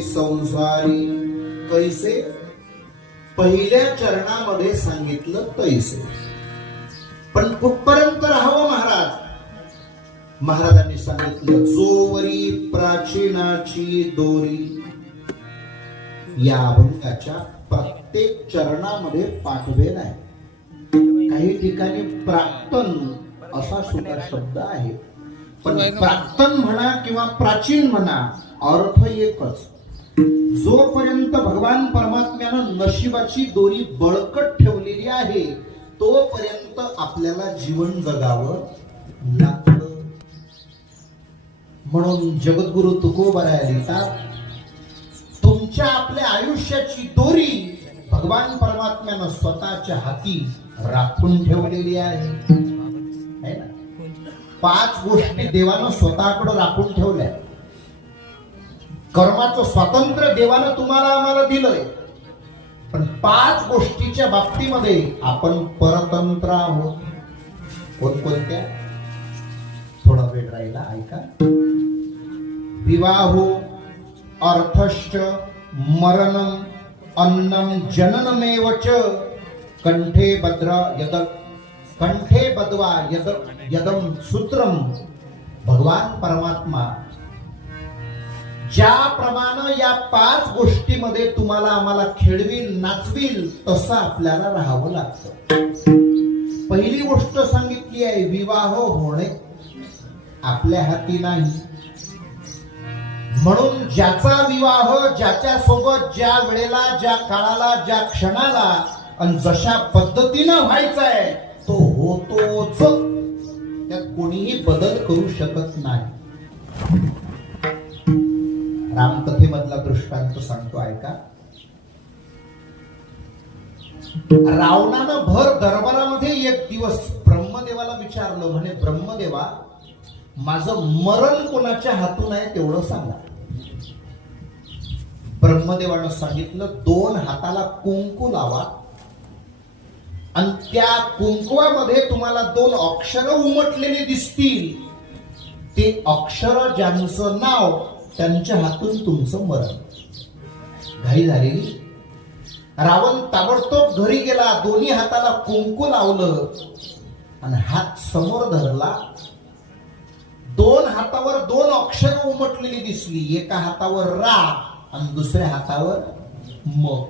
संसारी कैसे पहिल्या चरणामध्ये सांगितलं तैसे पण कुठपर्यंत राहावं महाराज? महाराजांनी सांगितलं जोवरी प्राचीनाची दोरी. या अभंगाच्या प्रत्येक चरणामध्ये पाठवेल आहे काही ठिकाणी प्राक्तन असा सुद्धा शब्द आहे. पण प्राक्तन म्हणा किंवा प्राचीन म्हणा अर्थ एकच. जोपर्यंत भगवान परमात्म्यानं नशिबाची दोरी बळकट ठेवलेली आहे तोपर्यंत आपल्याला जीवन जगावं लागतं. म्हणून जगद्गुरु तुकोबराया लिहितात तुमच्या आपल्या आयुष्याची दोरी भगवान परमात्म्यानं स्वतःच्या हाती राखून ठेवलेली आहे. पाच गोष्टी देवानं स्वतःकडे राखून ठेवल्या. कर्माचं स्वातंत्र्य देवानं तुम्हाला आम्हाला दिलंय. पण पाच गोष्टीच्या बाबतीमध्ये आपण परतंत्र आहोत. कोणकोणत्या? थोडा वेळ राहिला ऐका. विवाहो अर्थश्च मरणम अन्नम जननमेव च कंठे भद्र यद कंठे बदवा यद यदम सूत्रम भगवान परमात्मा ज्याप्रमाणे या पाच गोष्टीमध्ये तुम्हाला आम्हाला खेळवील नाचवील तसं आपल्याला राहावं लागतं. पहिली गोष्ट सांगितली आहे विवाह होणे आपल्या हाती नाही. म्हणून ज्याचा विवाह ज्याच्या सोबत ज्या वेळेला ज्या काळाला ज्या क्षणाला आणि जशा पद्धतीनं व्हायचा आहे तो होतोच. त्यात कोणीही बदल करू शकत नाही. रामकथेमधला दृष्टांत सांगतो ऐका. रावणानं भर दरबारामध्ये एक दिवस ब्रह्मदेवाला विचारलं म्हणे ब्रह्मदेवा माझं मरण कोणाच्या हातून आहे तेवढं सांगा. ब्रह्मदेवानं सांगितलं दोन हाताला कुंकू लावा आणि त्या कुंकवामध्ये तुम्हाला दोन अक्षर उमटलेली दिसतील. ते अक्षर ज्यांचं नाव त्यांच्या हातून तुमचं मरण. घाई झालेली. रावण ताबडतोब घरी गेला. दोन्ही हाताला कुंकू लावलं. आणि हात समोर धरला. दोन हातावर दोन अक्षर उमटलेली दिसली. एका हातावर रा आणि दुसऱ्या हातावर म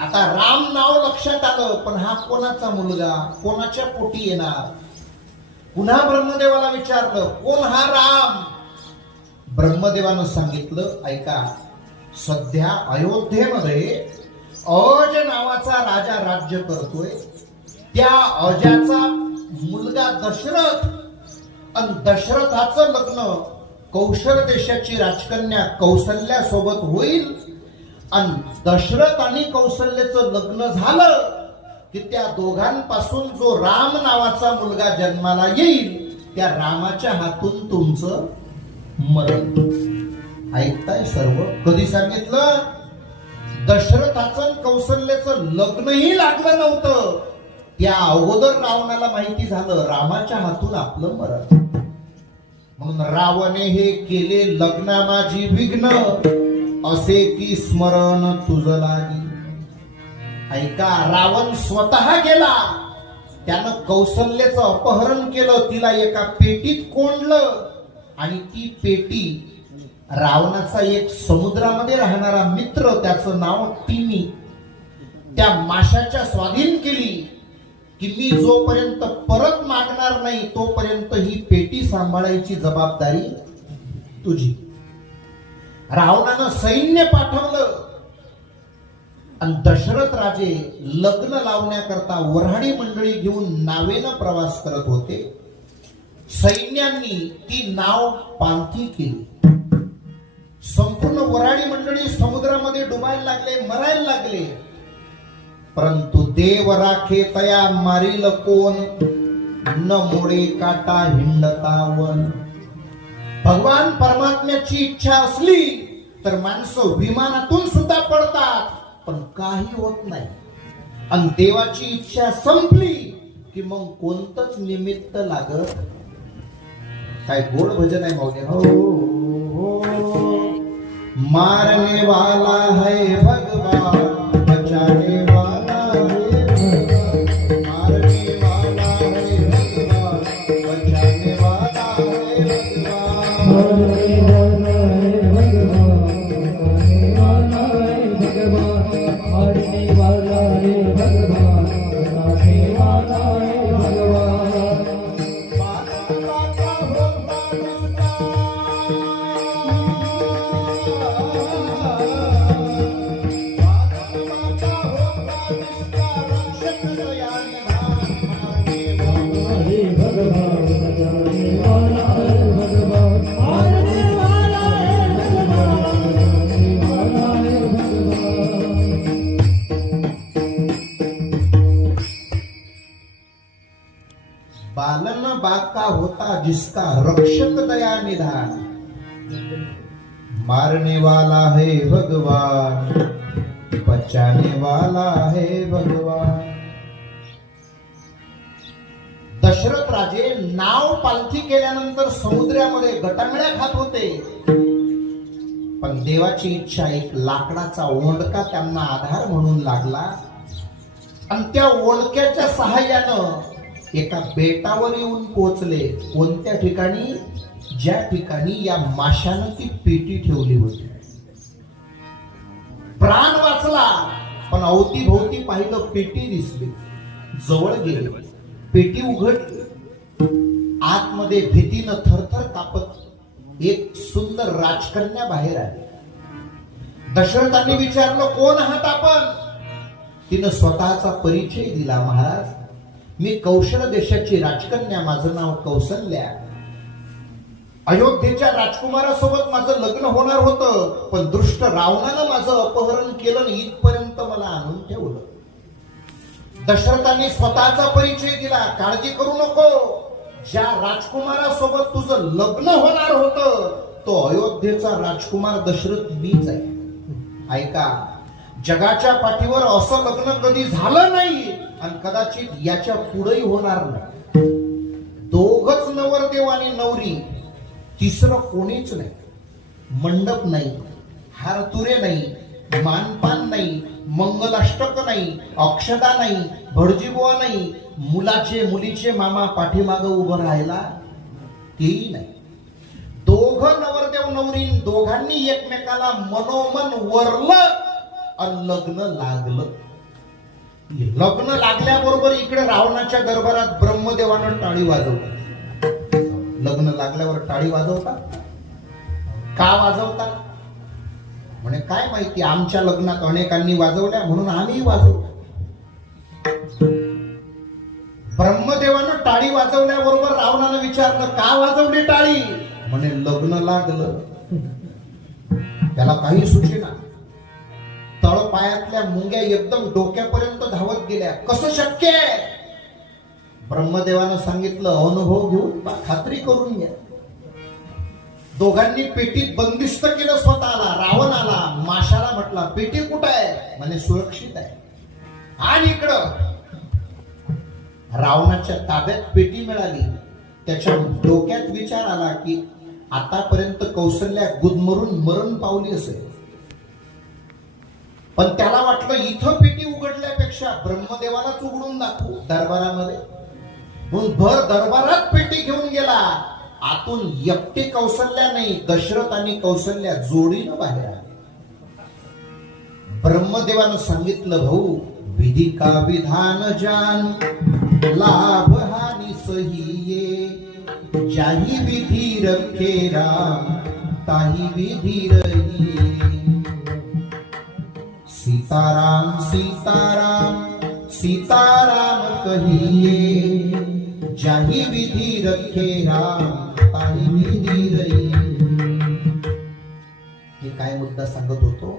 आता राम नाव लक्षात आलं पण हा कोणाचा मुलगा? कोणाच्या पोटी येणार? पुन्हा ब्रह्मदेवाला विचारलं कोण हा राम? ब्रह्मदेवानं सांगितलं ऐका सध्या अयोध्येमध्ये अज नावाचा राजा राज्य करतोय. त्या अजाचा मुलगा दशरथ आणि दशरथाचं लग्न कौशल देशाची राजकन्या कौशल्या सोबत होईल. आणि दशरथ आणि कौशल्याचं लग्न झालं की त्या दोघांपासून जो राम नावाचा मुलगा जन्माला येईल त्या रामाच्या हातून तुमचं मरण. ऐकताय सर्व? कधी सांगितलं? दशरथाचं कौशल्याचं लग्नही लागलं नव्हतं. त्या अगोदर रावणाला माहिती झालं रामाच्या हातून आपलं मरण. म्हणून रावणे हे केले लग्ना माझी विघ्न. असे की स्मरण तुझ लागी ऐका रावण स्वतः गेला. त्यानं कौशल्याचं अपहरण केलं तिला एका पेटीत कोंडलं. आणि ती पेटी रावणाचा एक समुद्रामध्ये राहणारा मित्र त्याचं नाव टिमी त्या माशाच्या स्वाधीन केली की मी जोपर्यंत परत मागणार नाही तोपर्यंत ही पेटी सांभाळायची जबाबदारी तुझी. रावणानं सैन्य पाठवलं. आणि दशरथ राजे लग्न लावण्याकरता वऱ्हाडी मंडळी घेऊन नावेनं प्रवास करत होते. सैन्यांनी ती नाव पालथी केली. संपूर्ण वराडी मंडळी समुद्रामध्ये डुबायला लागले मरायला लागले. परंतु देव राखे तया मारील कोण? न मोडे काटा हिंडतावन भगवान परमात्म्याची इच्छा असली तर माणसं विमानातून सुद्धा पडतात पण काही होत नाही. आणि देवाची इच्छा संपली की मग कोणतंच निमित्त लागत काय गोड भजन आहे माऊली हो हो मारने वाला है जिसका रक्षक दया निधान। मारने वाला है भगवान बचाने वाला है भगवान। दशरथ राजे नाव पालथी केल्यानंतर समुद्रामध्ये गटांगड्या खात होते. पण देवाची इच्छा एक लाकडाचा ओंडका त्यांना आधार म्हणून लागला. आणि त्या ओंडक्याच्या सहाय्यानं एका बेटावर येऊन पोहोचले. कोणत्या ठिकाणी? ज्या ठिकाणी या माशानं ती पेटी ठेवली होती. प्राण वाचला पण अवतीभोवती पाहिलं पेटी दिसली. जवळ गेले. पेटी उघडली. आतमध्ये भीतीनं थरथर कापत एक सुंदर राजकन्या बाहेर आली. दशरथांनी विचारलं कोण आहात आपण? तिनं स्वतःचा परिचय दिला महाराज मी कौशल देशाची राजकन्या माझं नाव कौसल्या अयोध्येच्या राजकुमारासोबत माझं लग्न होणार होतं पण दृष्ट रावणानं माझं अपहरण केलं आणि इथपर्यंत मला आणून ठेवलं. दशरथांनी स्वतःचा परिचय दिला काळजी करू नको. ज्या राजकुमारासोबत तुझं लग्न होणार होतं तो अयोध्येचा राजकुमार दशरथ मीच आहे. ऐका जगाच्या पाठीवर असं लग्न कधी झालं नाही आणि कदाचित याच्या पुढेही होणार नाही. दोघच नवरदेव आणि नवरी तिसरं कोणीच नाही. मंडप नाही हारतुरे नाही मानपान नाही मंगलाष्टक नाही अक्षदा नाही भडजीबुवा नाही मुलाचे मुलीचे मामा पाठीमाग उभं राहायला तेही नाही. दोघं नवरदेव नवरी दोघांनी एकमेकाला मनोमन वरलं आणि लग्न लागलं. लग्न लागल्याबरोबर इकडे रावणाच्या दरबारात ब्रह्मदेवानं टाळी वाजवली. लग्न लागल्यावर टाळी वाजवता? का वाजवता? म्हणे काय माहिती आमच्या लग्नात अनेकांनी वाजवल्या म्हणून आम्ही वाजवल्या ब्रह्मदेवानं टाळी वाजवल्याबरोबर रावणानं विचारलं का वाजवली टाळी? म्हणे लग्न लागलं. त्याला काही सुचेना. तळ पायातल्या मुंग्या एकदम डोक्यापर्यंत धावत गेल्या. कसं शक्य आहे? ब्रह्मदेवानं सांगितलं अनुभव घेऊन खात्री करून घ्या. दोघांनी पेटीत बंदिस्त केलं स्वतःला. रावण आला माशाला म्हटला पेटी कुठं आहे? म्हणे सुरक्षित आहे. आणि इकडं रावणाच्या ताब्यात पेटी मिळाली. त्याच्या डोक्यात विचार आला की आतापर्यंत कौशल्या गुदमरून मरण पावली असेल. पण त्याला वाटलं इथं पेटी उघडल्यापेक्षा ब्रह्मदेवालाच उघडून दाखवू दरबारामध्ये. म्हणून भर दरबारात पेटी घेऊन गेला. आतून एकटे कौशल्या नाही दशरथ आणि कौशल्या जोडीनं बाहेर आले. ब्रह्मदेवानं सांगितलं भाऊ विधी का विधान जान लाभ हानी सही ये. जाही विधी रखे राम ताही विधी रही सीताराम सीताराम सीताराम कहिए जाही विधि रखे राम ताही रही हे काय मुद्दा सांगत होतो?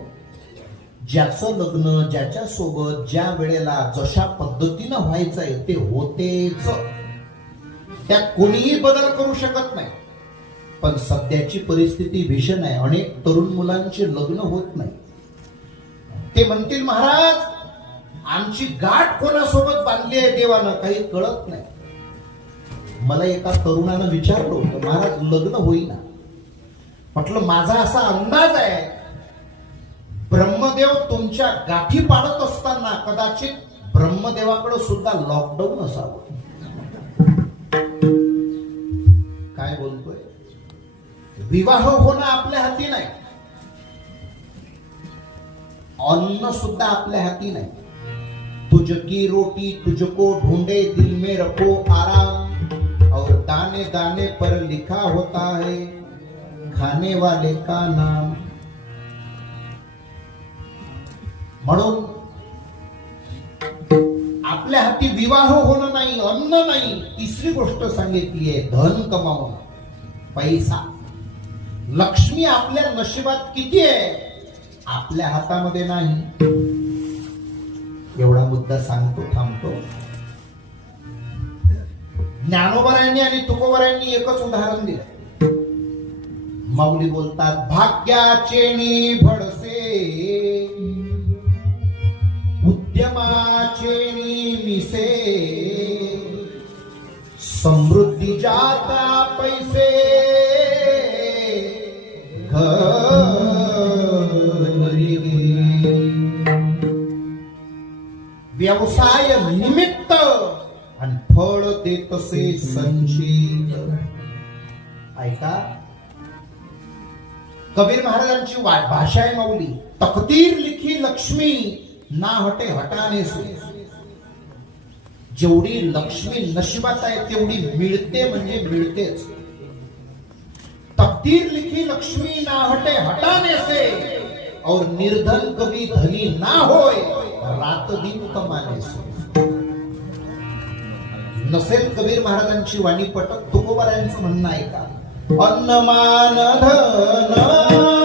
ज्याचं लग्न ज्याच्या सोबत ज्या वेळेला जशा पद्धतीनं व्हायचंय ते होतेच. त्या कोणीही बदल करू शकत नाही. पण सध्याची परिस्थिती भीषण आहे. अनेक तरुण मुलांचे लग्न होत नाही. ते म्हणतील महाराज आमची गाठ कोणासोबत बांधली आहे देवानं काही कळत नाही. मला एका तरुणानं विचारलं होतं महाराज लग्न होईना. म्हटलं माझा असा अंदाज आहे ब्रह्मदेव तुमच्या गाठी पाडत असताना कदाचित ब्रह्मदेवाकडे सुद्धा लॉकडाऊन असावं. काय बोलतोय? विवाह होणं आपल्या हाती नाही. अन्न सुद्धा आपल्या हाती नाही. तुझकी रोटी तुझको ढूंढे दिल में रखो आराम. और दाने दाने पर लिखा होता है खाने वाले का नाम. म्हणून आपल्या हाती विवाह होणं नाही अन्न नाही तिसरी गोष्ट सांगितली आहे धन कमावणं. पैसा. लक्ष्मी आपल्या नशिबात किती आहे? आपल्या हातामध्ये नाही. एवढा मुद्दा सांगतो थांबतो. ज्ञानोबरायांनी आणि तुकोबरायांनी एकच उदाहरण दिलं. माऊली बोलतात भाग्याचे भडसे उद्यमाचे मिसे समृद्धी जाता का? कबीर महाराजांची वा- भाषा आहे माऊली. तकदीर लिखी लक्ष्मी ना हटे हटाने जेवढी लक्ष्मी नशिबात आहे तेवढी मिळते म्हणजे मिळतेच. तकदीर लिखी लक्ष्मी ना हटे हटाने से. और निर्धन कभी धनी ना होय रात दिन कमाने से. नसेल कबीर महाराजांची वाणी पटत तुकोबारायांचं म्हणणं आहे का? અન્નમાન ધન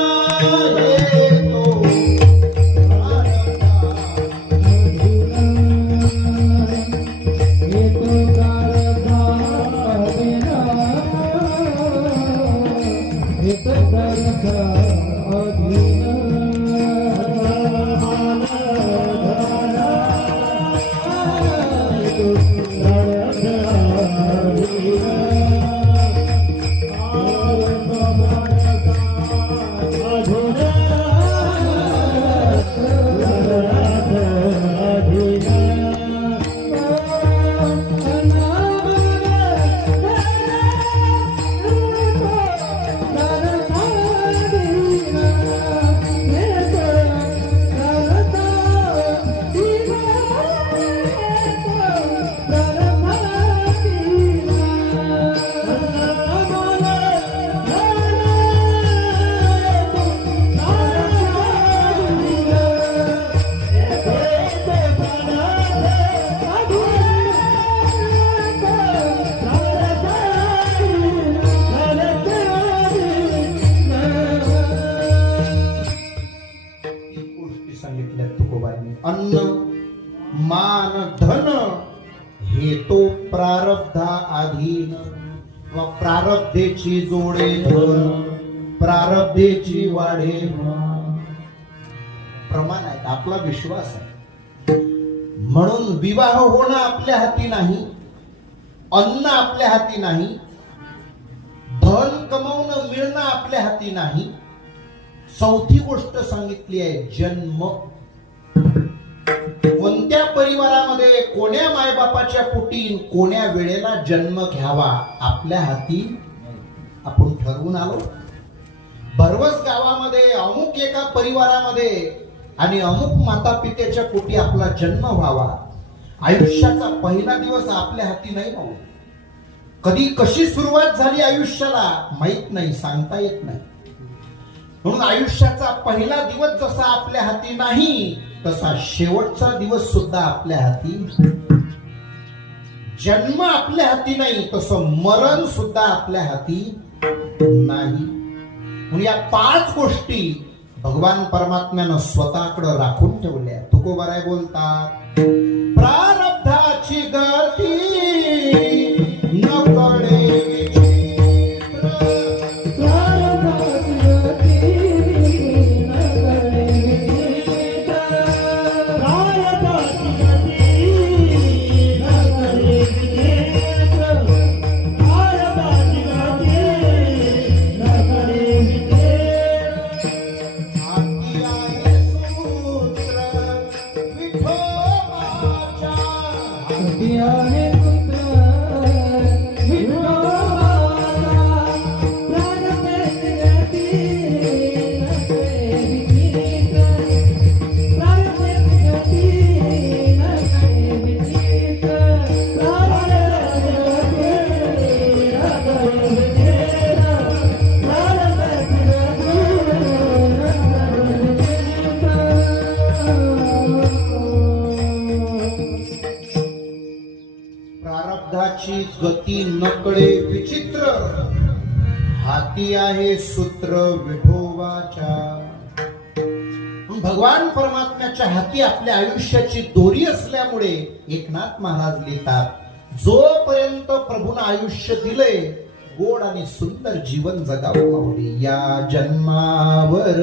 प्रारब्धा आधी व प्रारब्धेची जोडे धन प्रारब्धेची वाढे प्रमाण आहे आपला विश्वास आहे. म्हणून विवाह होणं आपल्या हाती नाही अन्न आपल्या हाती नाही धन कमवणं मिळणं आपल्या हाती नाही. चौथी गोष्ट सांगितली आहे जन्म कोणत्या परिवारामध्ये कोण्या मायबापाच्या पोटी कोण्या वेळेला जन्म घ्यावा आपल्या हाती आपण ठरवून आलो. भरवस गावामध्ये अमुक एका परिवारामध्ये आणि अमुक माता पित्याच्या पोटी आपला जन्म व्हावा. आयुष्याचा पहिला दिवस आपल्या हाती नाही भाऊ. कधी कशी सुरुवात झाली आयुष्याला माहीत नाही सांगता येत नाही. म्हणून आयुष्याचा पहिला दिवस जसा आपल्या हाती नाही तसा शेवटचा दिवस सुद्धा आपल्या हाती जन्म आपल्या हाती नाही तसं मरण सुद्धा आपल्या हाती नाही. या पाच गोष्टी भगवान परमात्म्यानं स्वतःकडे राखून ठेवल्या. तुकोबराय बोलतात प्रारंभ भगवान परमात्म्याच्या हाती आपल्या आयुष्याची दोरी असल्यामुळे एकनाथ महाराज लिहितात जोपर्यंत प्रभून आयुष्य दिले गोड आणि सुंदर जीवन जगावं माऊली. या जन्मावर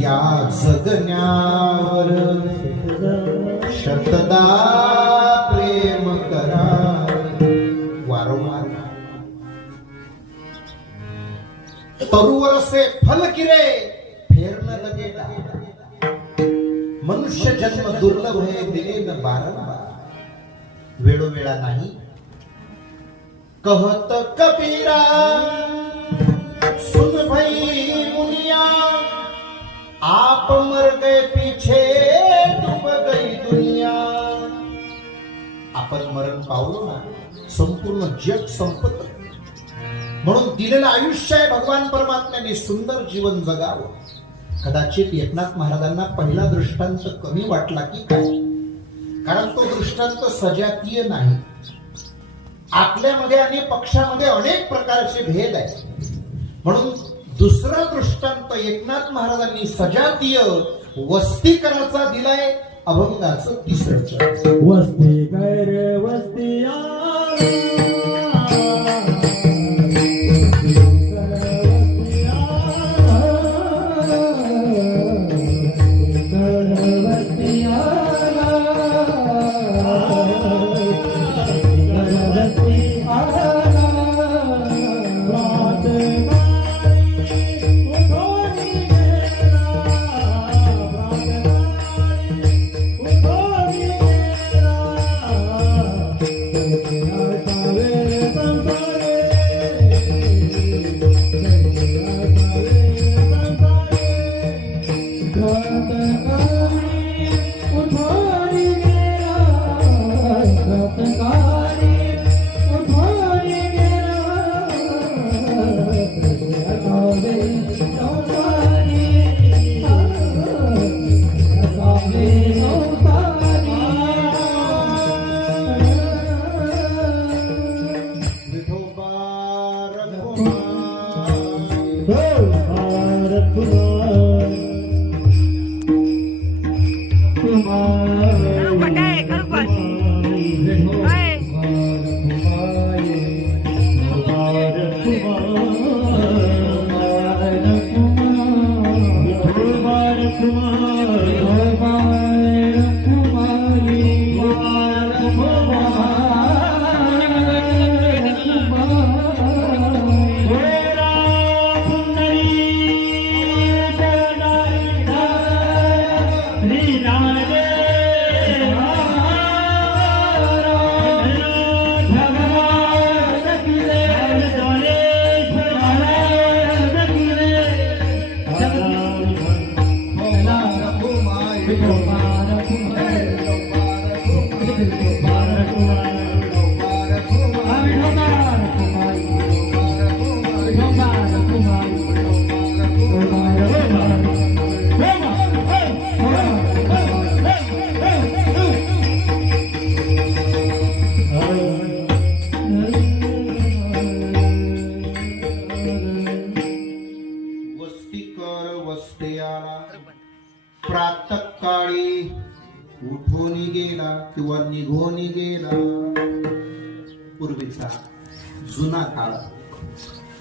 या जगण्यावर शतदा प्रेम करा. वारंवार तरुवर से फल किरे मनुष्य जन्म दुर्लभ है दिले न बारंबार। वेळोवेळा नाही। कहत कबीरा सुन भई मुनिया आप मर गए पीछे डूब गई दुनिया। आपण मरण पावलो ना संपूर्ण जग संपत। म्हणून दिलेलं आयुष्य आहे भगवान परमात्म्याने सुंदर जीवन जगावं. कदाचित एकनाथ महाराजांना पहिला दृष्टांत कमी वाटला की काय? कारण तो दृष्टांत सजातीय नाही. आपल्यामध्ये आणि पक्षामध्ये अनेक प्रकारचे भेद आहेत. म्हणून दुसरा दृष्टांत एकनाथ महाराजांनी सजातीय वस्तीकराचा दिलाय अभंगाचं तिसरं वस्ती गैर वस्ती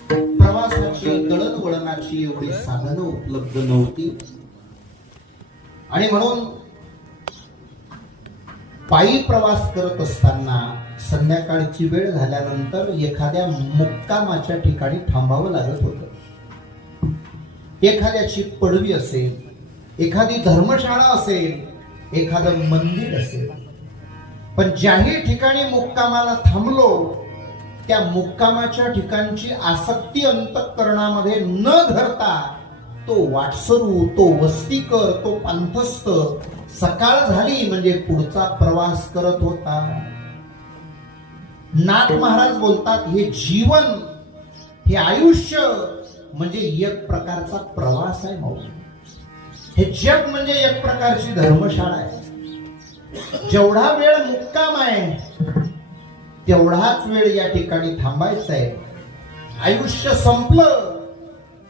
प्रवासाची दळणवळणाची एवढी साधनं उपलब्ध नव्हती. आणि म्हणून पायी प्रवास करत असताना संध्याकाळची वेळ झाल्यानंतर एखाद्या मुक्कामाच्या ठिकाणी थांबावं लागत होतं. एखाद्याची पडवी असेल एखादी धर्मशाळा असेल एखादं मंदिर असेल. पण ज्याही ठिकाणी मुक्कामाला थांबलो त्या मुक्कामाच्या ठिकाणची आसक्ती अंतकरणामध्ये न धरता तो वाटसरू तो वस्तीकर तो पंथस्थ सकाळ झाली म्हणजे पुढचा प्रवास करत होता. नाथ महाराज बोलतात हे जीवन हे आयुष्य म्हणजे एक प्रकारचा प्रवास आहे माऊली हे जग म्हणजे एक प्रकारची धर्मशाळा आहे. जेवढा वेळ मुक्काम आहे तेवढाच वेळ या ठिकाणी थांबायचा आहे. आयुष्य संपलं.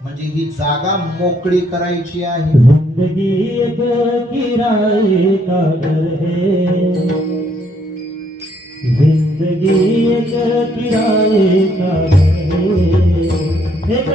म्हणजे ही जागा मोकळी करायची आहे. जिंदगी एक किराए का घर है? जिंदगी एक किराए का घर है? एक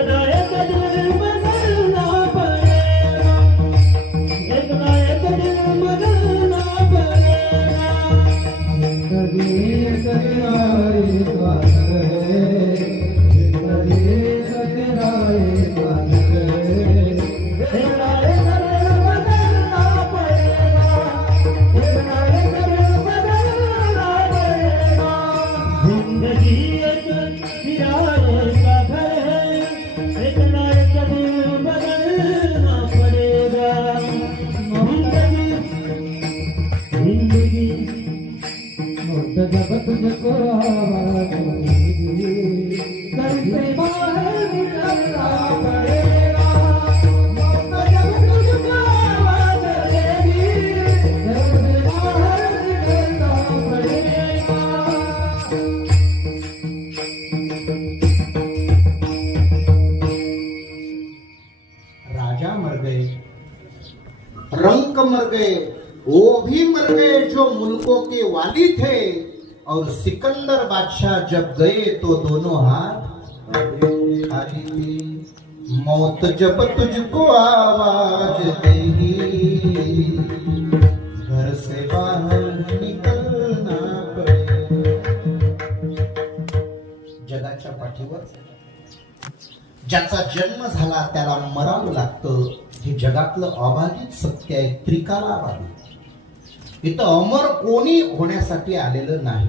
मर गए वो भी मर गए जो मुल्कों के वाली थे। और सिकंदर बादशाह जब गए तो दोनों हाथ खाली थे मौत जब तुझको आवाज देगी घर से बाहर निकलना पड़े जगाच्या पाठीवर ज्याचा जन्म झाला त्याला मरावं लागतं। हे जगातलं अबाधित सत्य आहे त्रिकालाबाधित इथं अमर कोणी होण्यासाठी आलेलं नाही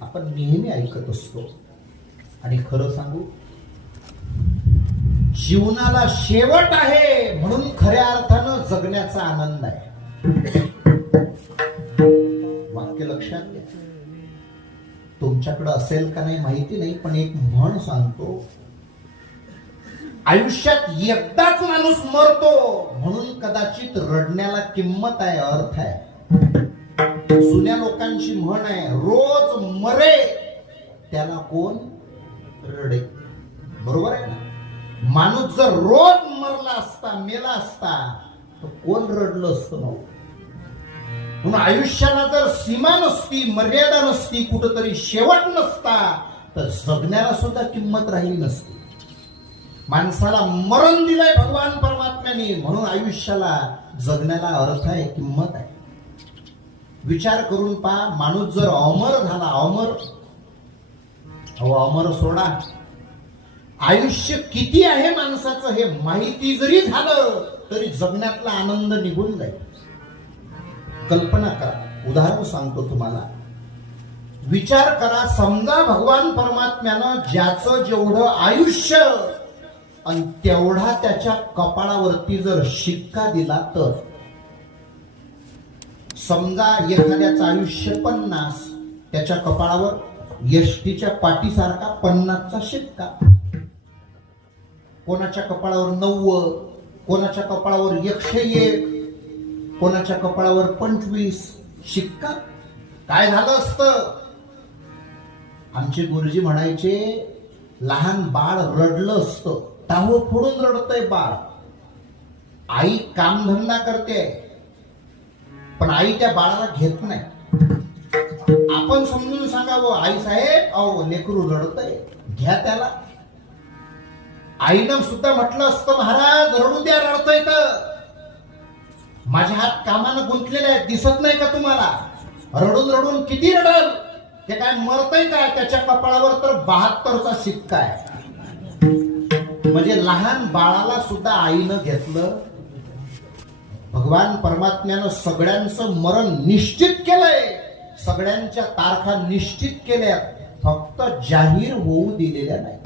आपण नेहमी ऐकत असतो. आणि खरं सांगू जीवनाला शेवट आहे म्हणून खऱ्या अर्थानं जगण्याचा आनंद आहे. वाक्य लक्षात घ्या. तुमच्याकडे असेल का नाही माहिती नाही पण एक म्हण सांगतो आयुष्यात एकदाच माणूस मरतो. म्हणून कदाचित रडण्याला किंमत आहे अर्थ आहे. जुन्या लोकांची म्हण आहे रोज मरे त्याला कोण रडे. बरोबर आहे ना? माणूस जर रोज मरला असता मेला असता तर कोण रडलं असतं म्हणून आयुष्याला जर सीमा नसती मर्यादा नसती कुठंतरी शेवट नसता तर जगण्याला सुद्धा किंमत राहिली नसती. माणसाला मरण दिलंय भगवान परमात्म्याने. म्हणून आयुष्याला जगण्याला अर्थ आहे किंमत आहे. विचार करून पहा माणूस जर अमर झाला अमर. अहो अमर सोडा. आयुष्य किती आहे माणसाचं हे माहिती जरी झालं तरी जगण्यातला आनंद निघून जाईल. कल्पना करा. उदाहरण सांगतो तुम्हाला. विचार करा समजा भगवान परमात्म्यानं ज्याचं जेवढं आयुष्य आणि तेवढा त्याच्या कपाळावरती जर शिक्का दिला तर? समजा एखाद्याचं आयुष्य पन्नास त्याच्या कपाळावर यष्टीच्या पाठीसारखा पन्नासचा शिक्का. कोणाच्या कपाळावर नव्वद कोणाच्या कपाळावर एकशे एक कोणाच्या कपाळावर पंचवीस शिक्का? काय झालं असतं? आमचे गुरुजी म्हणायचे लहान बाळ रडलं असतं. टाहो फोडून रडतय बाळ. आई कामधंदा करते. पण आई त्या बाळाला घेत नाही. आपण समजून सांगावं हो, आई साहेब अहो लेकरू रडतय. घ्या त्याला. आईनं सुद्धा म्हटलं असतं महाराज रडू द्या रडतोय तर. माझे हात कामानं गुंतलेले आहेत दिसत नाही का तुम्हाला? रडून रडून किती रडल? ते काय मरतय काय त्याच्या कपाळावर तर बहात्तरचा शिक्का आहे. म्हणजे लहान बाळाला सुद्धा आईनं घेतलं. भगवान परमात्म्यानं सगळ्यांचं मरण निश्चित केलंय. सगळ्यांच्या तारखा निश्चित केल्या फक्त जाहीर होऊ दिलेल्या नाही.